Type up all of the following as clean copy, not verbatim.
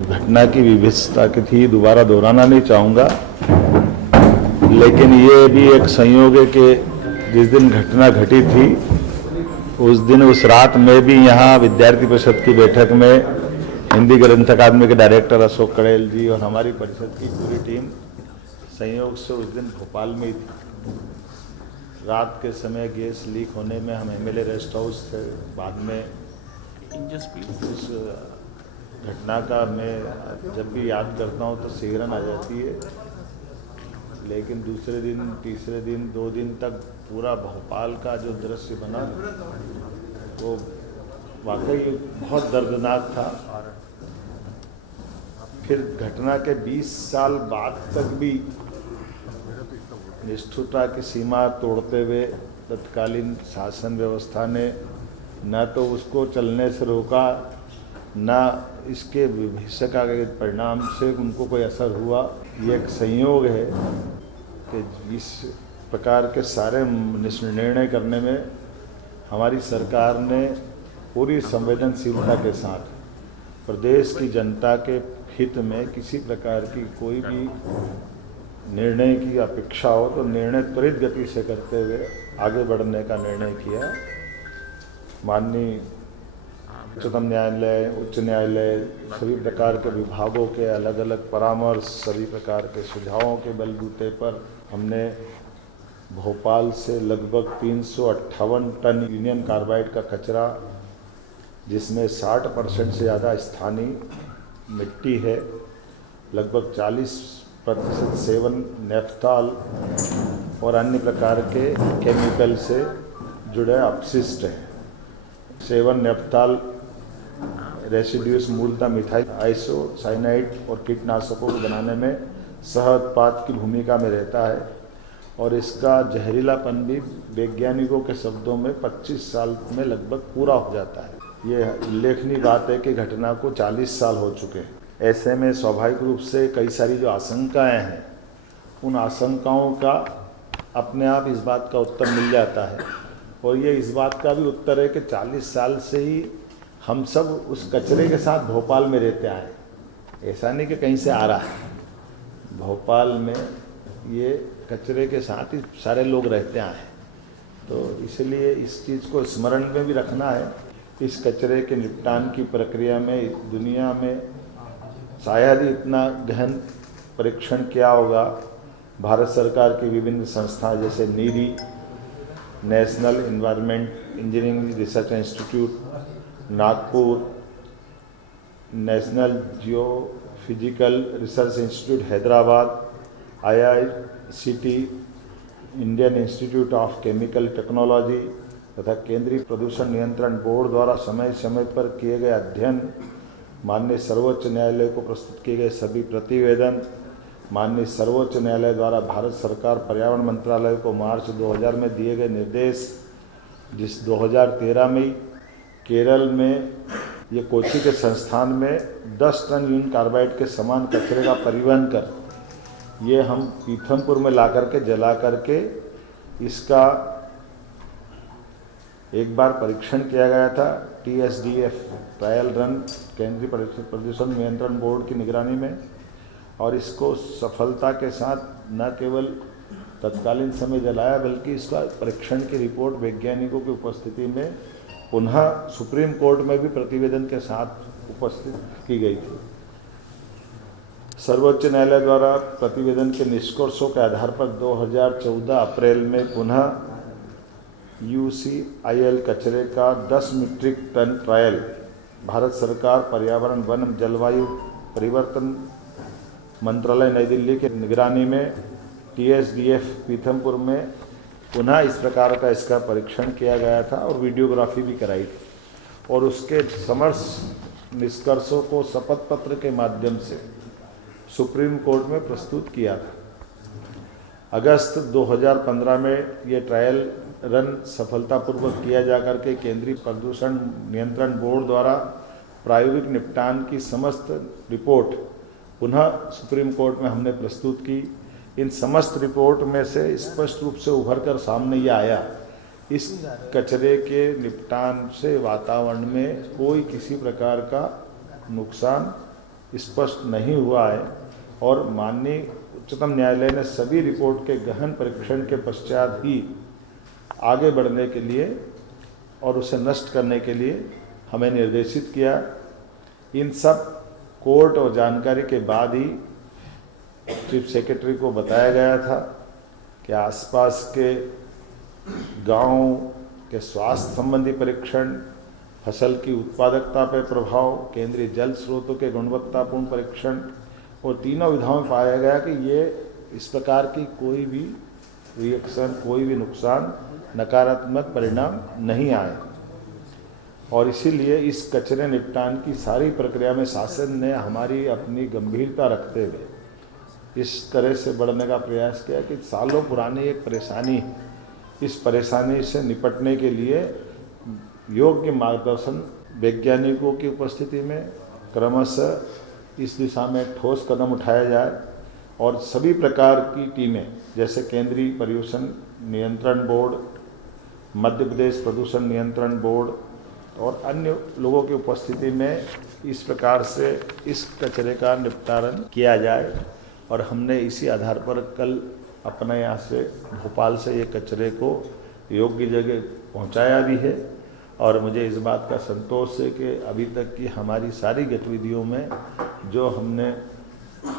घटना की विभत्सता की थी, दोबारा दोहराना नहीं चाहूँगा, लेकिन ये भी एक संयोग है कि जिस दिन घटना घटी थी उस दिन उस रात में भी यहाँ विद्यार्थी परिषद की बैठक में हिंदी ग्रंथ अकादमी के डायरेक्टर अशोक कड़ेल जी और हमारी परिषद की पूरी टीम संयोग से उस दिन भोपाल में ही थी। रात के समय गैस लीक होने में हम एमएलए रेस्ट हाउस थे। बाद में उस घटना का मैं जब भी याद करता हूँ तो सिहरन आ जाती है, लेकिन दूसरे दिन तीसरे दिन 2 दिन तक पूरा भोपाल का जो दृश्य बना वो वाकई बहुत दर्दनाक था। फिर घटना के 20 साल बाद तक भी निष्ठुरता की सीमा तोड़ते हुए तत्कालीन शासन व्यवस्था ने न तो उसको चलने से रोका, न इसके भविष्य का परिणाम से उनको कोई असर हुआ। ये एक संयोग है कि इस प्रकार के सारे निर्णय करने में हमारी सरकार ने पूरी संवेदनशीलता के साथ प्रदेश की जनता के हित में किसी प्रकार की कोई भी निर्णय की अपेक्षा हो तो निर्णय त्वरित गति से करते हुए आगे बढ़ने का निर्णय किया। माननीय उच्चतम न्यायालय, उच्च न्यायालय, सभी प्रकार के विभागों के अलग अलग परामर्श, सभी प्रकार के सुझावों के बलबूते पर हमने भोपाल से लगभग 358 टन यूनियन कार्बाइड का कचरा, जिसमें 60% से ज़्यादा स्थानीय मिट्टी है, लगभग 40% सेवन नेफ्थॉल और अन्य प्रकार के केमिकल से जुड़े अपशिष्ट हैं। सेवन नेफ्थॉल रेसिड्यूस मूलतः मिथाइल आइसोसाइनाइड और कीटनाशकों को बनाने में सह उत्पाद की भूमिका में रहता है और इसका जहरीलापन भी वैज्ञानिकों के शब्दों में 25 साल में लगभग पूरा हो जाता है। ये उल्लेखनीय बात है कि घटना को 40 साल हो चुके हैं। ऐसे में स्वाभाविक रूप से कई सारी जो आशंकाएं हैं, उन आशंकाओं का अपने आप इस बात का उत्तर मिल जाता है और ये इस बात का भी उत्तर है कि 40 साल से ही हम सब उस कचरे के साथ भोपाल में रहते आए। ऐसा नहीं कि कहीं से आ रहा है, भोपाल में ये कचरे के साथ ही सारे लोग रहते आए। तो इसलिए इस चीज़ को स्मरण में भी रखना है। इस कचरे के निपटान की प्रक्रिया में दुनिया में शायद ही इतना गहन परीक्षण किया होगा। भारत सरकार की विभिन्न संस्थाएं जैसे NEERI, national environment engineering research institute Nagpur, national geophysical research institute Hyderabad, IICT, Indian institute of chemical technology तथा केंद्रीय प्रदूषण नियंत्रण बोर्ड द्वारा समय समय पर किए गए अध्ययन, माननीय सर्वोच्च न्यायालय को प्रस्तुत किए गए सभी प्रतिवेदन, माननीय सर्वोच्च न्यायालय द्वारा भारत सरकार पर्यावरण मंत्रालय को मार्च 2000 में दिए गए निर्देश, जिस 2013 में केरल में ये कोच्चि के संस्थान में 10 टन यूनियन कार्बाइड के समान कचरे का परिवहन कर ये हम पीथमपुर में ला करके जला करके इसका एक बार परीक्षण किया गया था TSDF ट्रायल रन केंद्रीय प्रदूषण नियंत्रण बोर्ड की निगरानी में, और इसको सफलता के साथ न केवल तत्कालीन समय जलाया बल्कि इसका परीक्षण की रिपोर्ट वैज्ञानिकों की उपस्थिति में पुनः सुप्रीम कोर्ट में भी प्रतिवेदन के साथ उपस्थित की गई थी। सर्वोच्च न्यायालय द्वारा प्रतिवेदन के निष्कर्षों के आधार पर 2014 अप्रैल में पुनः UCIL कचरे का 10 मीट्रिक टन ट्रायल भारत सरकार पर्यावरण वन जलवायु परिवर्तन मंत्रालय नई दिल्ली के निगरानी में TSDF पीथमपुर में पुनः इस प्रकार का इसका परीक्षण किया गया था और वीडियोग्राफी भी कराई थी और उसके समस्त निष्कर्षों को शपथ पत्र के माध्यम से सुप्रीम कोर्ट में प्रस्तुत किया था। अगस्त 2015 में ये ट्रायल रन सफलतापूर्वक किया जाकर के केंद्रीय प्रदूषण नियंत्रण बोर्ड द्वारा प्रायोगिक निपटान की समस्त रिपोर्ट पुनः सुप्रीम कोर्ट में हमने प्रस्तुत की। इन समस्त रिपोर्ट में से स्पष्ट रूप से उभर कर सामने ये आया, इस कचरे के निपटान से वातावरण में कोई किसी प्रकार का नुकसान स्पष्ट नहीं हुआ है और माननीय उच्चतम न्यायालय ने सभी रिपोर्ट के गहन परीक्षण के पश्चात ही आगे बढ़ने के लिए और उसे नष्ट करने के लिए हमें निर्देशित किया। इन सब कोर्ट और जानकारी के बाद ही चीफ सेक्रेटरी को बताया गया था कि आसपास के गांव के स्वास्थ्य संबंधी परीक्षण, फसल की उत्पादकता पर प्रभाव, केंद्रीय जल स्रोतों के गुणवत्तापूर्ण परीक्षण और तीनों विधाओं में पाया गया कि ये इस प्रकार की कोई भी रिएक्शन, कोई भी नुकसान, नकारात्मक परिणाम नहीं आए और इसीलिए इस कचरे निपटान की सारी प्रक्रिया में शासन ने हमारी अपनी गंभीरता रखते हुए इस तरह से बढ़ने का प्रयास किया कि सालों पुरानी एक परेशानी, इस परेशानी से निपटने के लिए योग्य मार्गदर्शन वैज्ञानिकों की उपस्थिति में क्रमशः इस दिशा में ठोस कदम उठाया जाए और सभी प्रकार की टीमें जैसे केंद्रीय प्रदूषण नियंत्रण बोर्ड, मध्य प्रदेश प्रदूषण नियंत्रण बोर्ड और अन्य लोगों की उपस्थिति में इस प्रकार से इस कचरे का निपटारण किया जाए। और हमने इसी आधार पर कल अपने यहाँ से भोपाल से ये कचरे को योग्य जगह पहुँचाया भी है और मुझे इस बात का संतोष है कि अभी तक की हमारी सारी गतिविधियों में जो हमने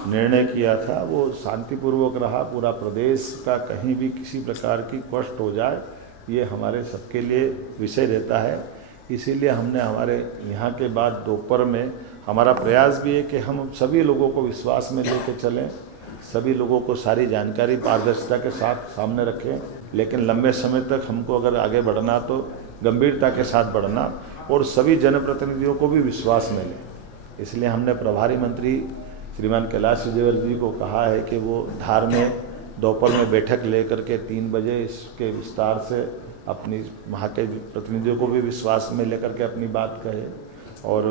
निर्णय किया था वो शांतिपूर्वक रहा। पूरा प्रदेश का कहीं भी किसी प्रकार की कष्ट हो जाए ये हमारे सबके लिए विषय रहता है। इसीलिए हमने हमारे यहाँ के बाद दोपहर में हमारा प्रयास भी है कि हम सभी लोगों को विश्वास में लेकर चलें, सभी लोगों को सारी जानकारी पारदर्शिता के साथ सामने रखें, लेकिन लंबे समय तक हमको अगर आगे बढ़ना तो गंभीरता के साथ बढ़ना और सभी जनप्रतिनिधियों को भी विश्वास में लें। इसलिए हमने प्रभारी मंत्री श्रीमान कैलाश विजयवर्गीय जी को कहा है कि वो धार में दोपहर में बैठक लेकर के 3 बजे इसके विस्तार से अपनी वहाँ के प्रतिनिधियों को भी विश्वास में लेकर के अपनी बात कहे और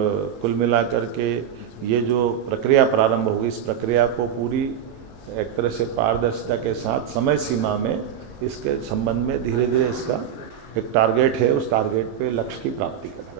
कुल मिलाकर के ये जो प्रक्रिया प्रारंभ होगी इस प्रक्रिया को पूरी एक तरह से पारदर्शिता के साथ समय सीमा में इसके संबंध में धीरे धीरे इसका एक टारगेट है, उस टारगेट पे लक्ष्य की प्राप्ति करें।